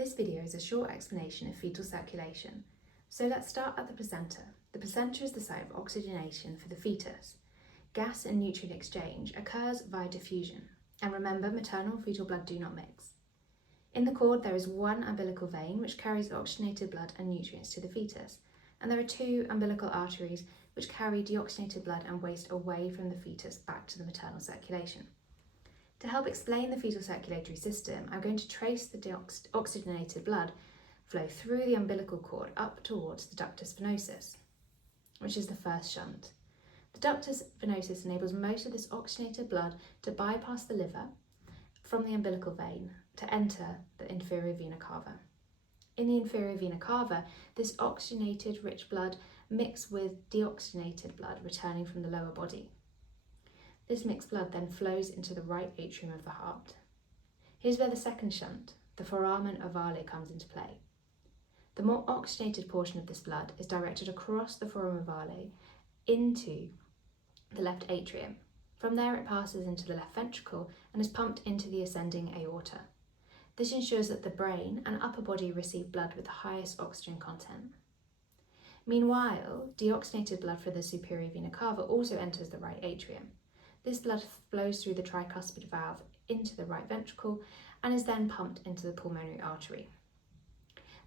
This video is a short explanation of fetal circulation. So let's start at the placenta. The placenta is the site of oxygenation for the fetus. Gas and nutrient exchange occurs via diffusion. And remember, maternal and fetal blood do not mix. In the cord, there is one umbilical vein which carries oxygenated blood and nutrients to the fetus. And there are two umbilical arteries which carry deoxygenated blood and waste away from the fetus back to the maternal circulation. To help explain the fetal circulatory system, I'm going to trace the oxygenated blood flow through the umbilical cord up towards the ductus venosus, which is the first shunt. The ductus venosus enables most of this oxygenated blood to bypass the liver from the umbilical vein to enter the inferior vena cava. In the inferior vena cava, this oxygenated rich blood mixes with deoxygenated blood returning from the lower body. This mixed blood then flows into the right atrium of the heart. Here's where the second shunt, the foramen ovale, comes into play. The more oxygenated portion of this blood is directed across the foramen ovale into the left atrium. From there it passes into the left ventricle and is pumped into the ascending aorta. This ensures that the brain and upper body receive blood with the highest oxygen content. Meanwhile, deoxygenated blood from the superior vena cava also enters the right atrium. This blood flows through the tricuspid valve into the right ventricle and is then pumped into the pulmonary artery.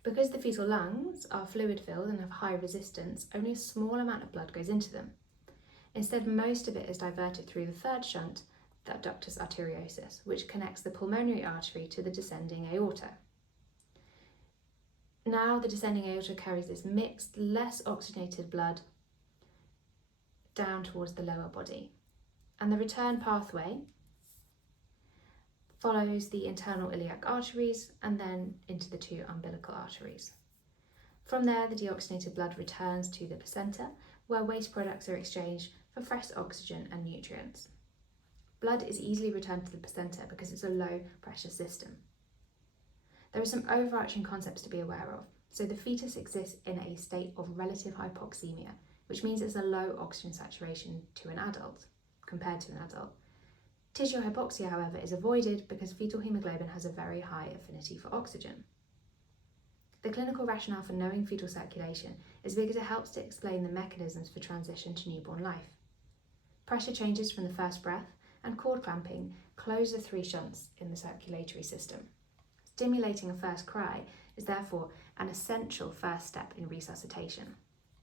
Because the fetal lungs are fluid-filled and have high resistance, only a small amount of blood goes into them. Instead, most of it is diverted through the third shunt, the ductus arteriosus, which connects the pulmonary artery to the descending aorta. Now the descending aorta carries this mixed, less oxygenated blood down towards the lower body. And the return pathway follows the internal iliac arteries and then into the two umbilical arteries. From there, the deoxygenated blood returns to the placenta, where waste products are exchanged for fresh oxygen and nutrients. Blood is easily returned to the placenta because it's a low pressure system. There are some overarching concepts to be aware of. So the fetus exists in a state of relative hypoxemia, which means it's a low oxygen saturation to an adult, compared to an adult. Tissue hypoxia, however, is avoided because fetal hemoglobin has a very high affinity for oxygen. The clinical rationale for knowing fetal circulation is because it helps to explain the mechanisms for transition to newborn life. Pressure changes from the first breath and cord clamping close the three shunts in the circulatory system. Stimulating a first cry is therefore an essential first step in resuscitation.